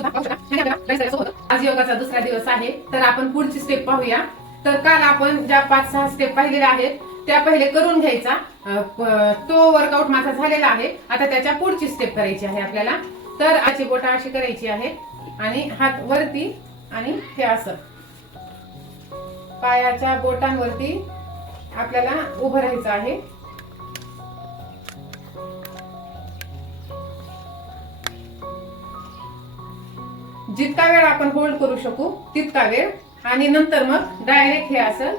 आज योगाचा दुसरा दिवस आहे, तर आपण पुढची स्टेप पाहूया. तर काल आपण ज्या 5-6 स्टेप पाहिलेल्या आहेत त्या पहिले करून घ्यायचा. तो वर्कआउट माझा झालेला आहे. आता त्याच्या पुढची स्टेप करायची आहे आपल्याला. तर आजची बोटं अशी करायची आहे आणि हात वरती आणि हे असं पायाच्या बोटांवरती आपल्याला उभं राहायचं आहे. जितका वेळ आपण होल्ड करू शकू तितका वेळ, आणि नंतर मग डायरेक्ट हे असं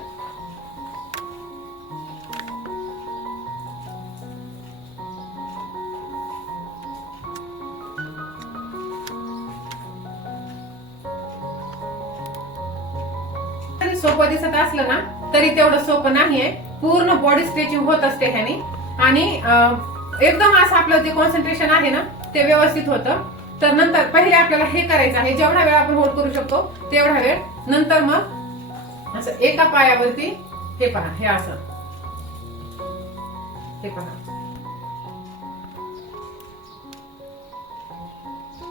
सोपं दिसत असलं ना तरी तेवढं सोपं नाहीये. पूर्ण बॉडी स्ट्रेचिंग होत असते ह्यानी, आणि एकदम असं आपलं जे कॉन्सन्ट्रेशन आहे ना ते व्यवस्थित होतं. तर नंतर पहिले आपल्याला हे करायचं आहे, जेवढा वेळ आपण होल्ड करू शकतो तेवढा वेळ. नंतर मग असं एका पायावरती हे पहा, हे असं हे पहा,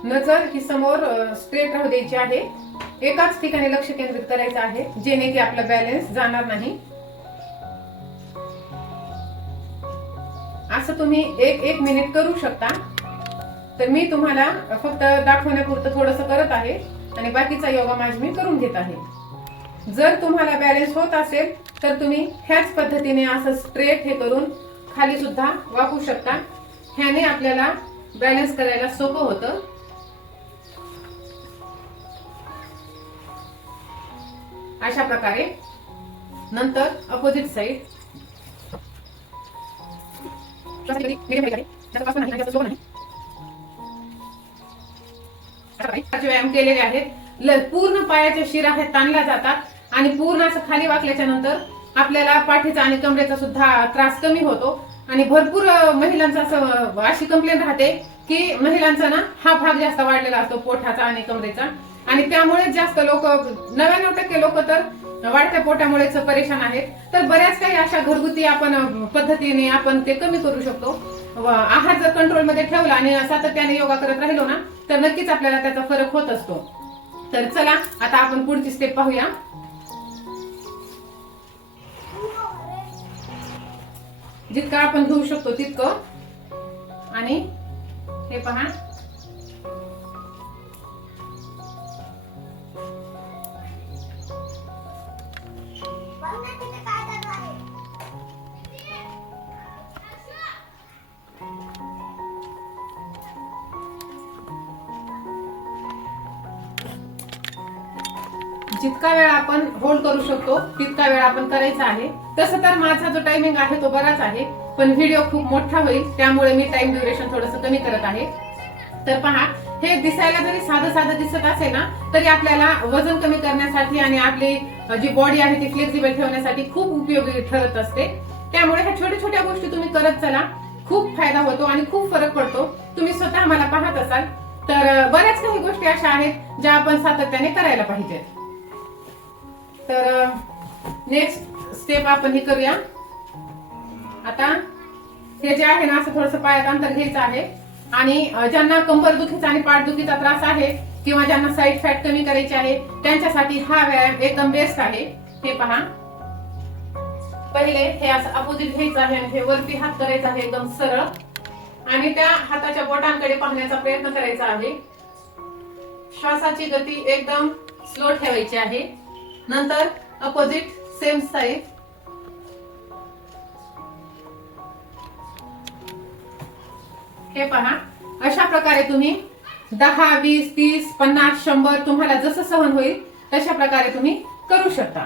नजर ही समोर स्ट्रेट राहू द्यायची आहे. एकाच ठिकाणी लक्ष केंद्रित करायचं आहे, जेणे की आपला बॅलन्स जाणार नाही. असं तुम्ही एक मिनिट करू शकता. तर मी तुम्हाला फक्त दाखवण्यापुरतं थोडंसं करत आहे आणि बाकीचा योगा माझी मी करून घेत आहे. जर तुम्हाला बॅलन्स होत असेल तर तुम्ही ह्याच पद्धतीने असं स्ट्रेट हे करून खाली सुद्धा वाकू शकता. ह्याने आपल्याला बॅलन्स करायला सोपं होतं. अशा प्रकारे. नंतर अपोजिट साइड व्यायाम केलेले आहेत. पूर्ण पायाच्या शिरा हे ताणल्या जातात आणि पूर्ण असं खाली वाकल्याच्या नंतर आपल्याला पाठीचा आणि कमरेचा सुद्धा त्रास कमी होतो. आणि भरपूर महिलांचा असं अशी कंप्लेंट राहते की महिलांचा ना हा भाग जास्त वाढलेला असतो, पोटाचा आणि कमरेचा, आणि त्यामुळे जास्त लोक 99% लोक तर वाढत्या पोटामुळेच परेशान आहेत. तर बऱ्याच काही अशा घरगुती आपण पद्धतीने आपण ते कमी करू शकतो. आहार जर कंट्रोलमध्ये ठेवला आणि सातत्याने योगा करत राहिलो ना तर नक्कीच आपल्याला त्याचा फरक होत असतो. तर चला आता आपण पुढची स्टेप पाहूया. जितकं आपण घेऊ शकतो तितकं. आणि हे पहा, जितका वेळ आपण होल्ड करू शकतो तितका वेळ आपण करायचा आहे. तसं तर माझा जो टायमिंग आहे तो बराच आहे, पण व्हिडिओ खूप मोठा होईल त्यामुळे मी टाइम ड्युरेशन थोडंसं कमी करत आहे. तर पहा, हे दिसायला जरी साधं साधं दिसत असेल ना तरी आपल्याला वजन कमी करण्यासाठी आणि आपली जी बॉडी आहे ती फ्लेक्झिबल ठेवण्यासाठी खूप उपयोगी ठरत असते. त्यामुळे ह्या छोट्या छोट्या गोष्टी तुम्ही करत चला, खूप फायदा होतो आणि खूप फरक पडतो. तुम्ही स्वतः मला पाहत असाल तर बऱ्याच काही गोष्टी अशा आहेत ज्या आपण सातत्याने करायला पाहिजेत. तर नेक्स्ट स्टेप आपण हे करूया. आता हे जे आहे ना असं थोडंसं पायात अंतर घ्यायचं आहे. आणि ज्यांना कंबर दुखीचा आणि पाठ दुखीचा त्रास आहे किंवा ज्यांना साईड फॅट कमी करायची आहे त्यांच्यासाठी हा व्यायाम एकदम बेस्ट आहे. हे पहा, पहिले हे असं अपोजिट घ्यायचं आहे आणि हे वरती हात करायचा आहे एकदम सरळ, आणि त्या हाताच्या बोटांकडे पाहण्याचा प्रयत्न करायचा आहे. श्वासाची गती एकदम स्लो ठेवायची आहे. नंतर अपोजिट सेम साइड. हे पहा, अशा प्रकारे तुम्ही 10, 20, 30, 50, 100 तुम्हाला जसं सहन होईल तशा प्रकारे तुम्ही करू शकता.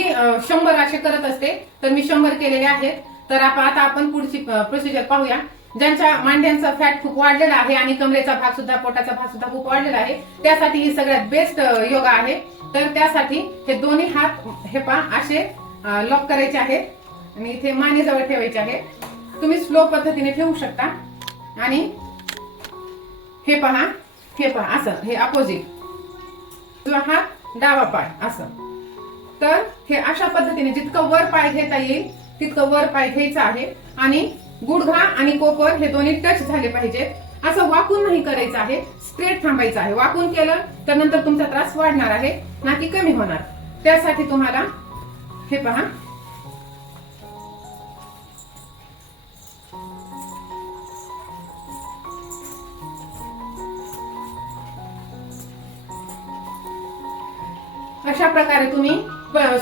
मी 100 असे करत असते, तर मी 100 केलेले आहेत. तर आता आपण पुढची प्रोसिजर पाहूया. ज्यांच्या मांड्यांचा फॅट खूप वाढलेला आहे आणि कमरेचा भाग सुद्धा, पोटाचा भाग सुद्धा खूप वाढलेला आहे, त्यासाठी ही सगळ्यात बेस्ट योगा आहे. तर त्यासाठी हे दोन्ही हात हे पहा असे लॉक करायचे आहेत आणि इथे मानेजवळ ठेवायचे आहे. तुम्ही स्लो पद्धतीने ठेवू शकता. आणि हे पहा असं, हे अपोजिट हात डावा पाय असं. तर हे अशा पद्धतीने जितकं वर पाय घेता येईल तितकं वर पाय घ्यायचं आहे आणि गुडघा आणि कोपर हे दोन्ही टच झाले पाहिजेत। असं वाकून नाही करायचं आहे, स्ट्रेट थांबायचं आहे। वाकून केलं तर नंतर तुमचा त्रास वाढणार आहे ना की कमी होणार। त्यासाठी तुम्हाला हे पहा, अशा प्रकारे तुम्ही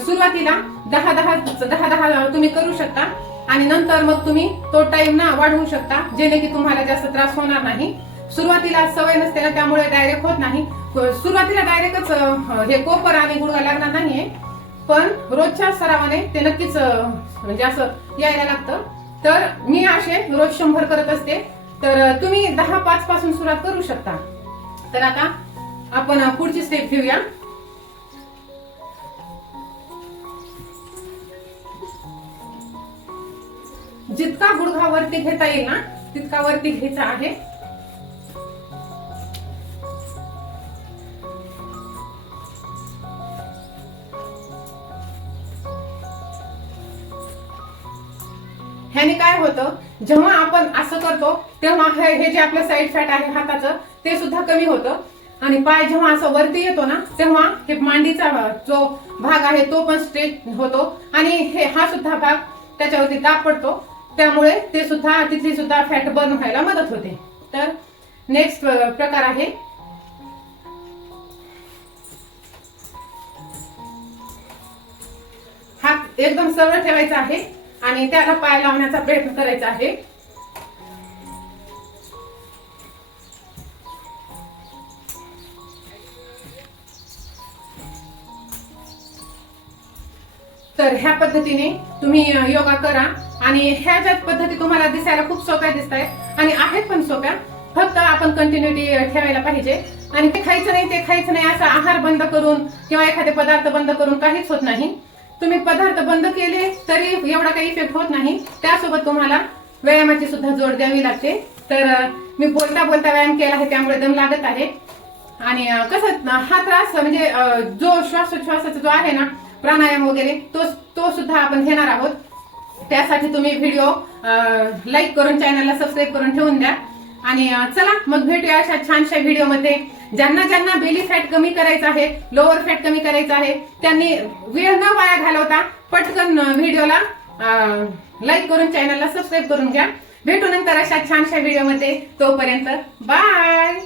सुरुवातीला 10-10 तुम्ही करू शकता आणि नंतर मग तुम्ही तो टाइम ना वाढवू शकता, जेणे की तुम्हाला जास्त त्रास होणार नाही। सुरुवातीला सवय नसते ना, त्यामुळे डायरेक्ट होत नाही। सुरुवातीला डायरेक्टच हे कोपर आणि गुडघा लागणार नाहीये, पण रोजच्या सरावाने ते नक्कीच म्हणजे असं यायला लागतं। तर मी असे रोज 100 करत असते, तर तुम्ही 10-5 पासून सुरुवात करू शकता। तर आता आपण पुढची स्टेप घेऊया। जितका गुडघा वरती घेता येईल ना तितका वरती घ्यायचा आहे। ह्याने काय होतं, जेव्हा आपण असं करतो तेव्हा हे जे आपलं साईड फॅट आहे हाताचं ते सुद्धा कमी होतं आणि पाय जेव्हा असं वरती येतो ना तेव्हा हे मांडीचा जो भाग आहे तो पण स्ट्रेच होतो आणि हा सुद्धा भाग त्याच्यावरती दाब पडतो, त्यामुळे ते सुद्धा तिथली सुद्धा फॅट बर्न व्हायला मदत होते। तर नेक्स्ट प्रकार आहे हात एकदम सरळ ठेवायचा आहे आणि त्याला पाय लावण्याचा प्रयत्न करायचा आहे। तर ह्या पद्धतीने तुम्ही योगा करा आणि ह्या ज्या पद्धती तुम्हाला दिसायला खूप सोप्या दिसत आहेत आणि आहेत पण सोप्या, फक्त आपण कंटिन्युटी ठेवायला पाहिजे। आणि ते खायचं नाही असा आहार बंद करून किंवा एखादे पदार्थ बंद करून काहीच होत नाही। तुम्ही पदार्थ बंद केले तरी एवढा काही इफेक्ट होत नाही, त्यासोबत तुम्हाला व्यायामाची सुद्धा जोड द्यावी लागते। तर मी बोलता बोलता व्यायाम केला आहे त्यामुळे दम लागत आहे। आणि कसं हा त्रास म्हणजे जो श्वासोच्छवासाचा जो आहे ना प्राणायाम वगैरे तो सुद्धा आपण घेणार आहोत। त्यासाठी तुम्ही व्हिडिओ लाईक करून चॅनलला सबस्क्राईब करून ठेवून द्या। आणि चला मग भेटूया अशा छानशा व्हिडिओ मध्ये। ज्यांना बेली फॅट कमी करायचं आहे, लोअर फॅट कमी करायचं आहे, त्यांनी वेळ न वाया घालवता पटकन व्हिडिओला लाईक करून चॅनलला सबस्क्राईब करून घ्या। भेटू नंतर अशा छानशा व्हिडिओ मध्ये, तोपर्यंत बाय।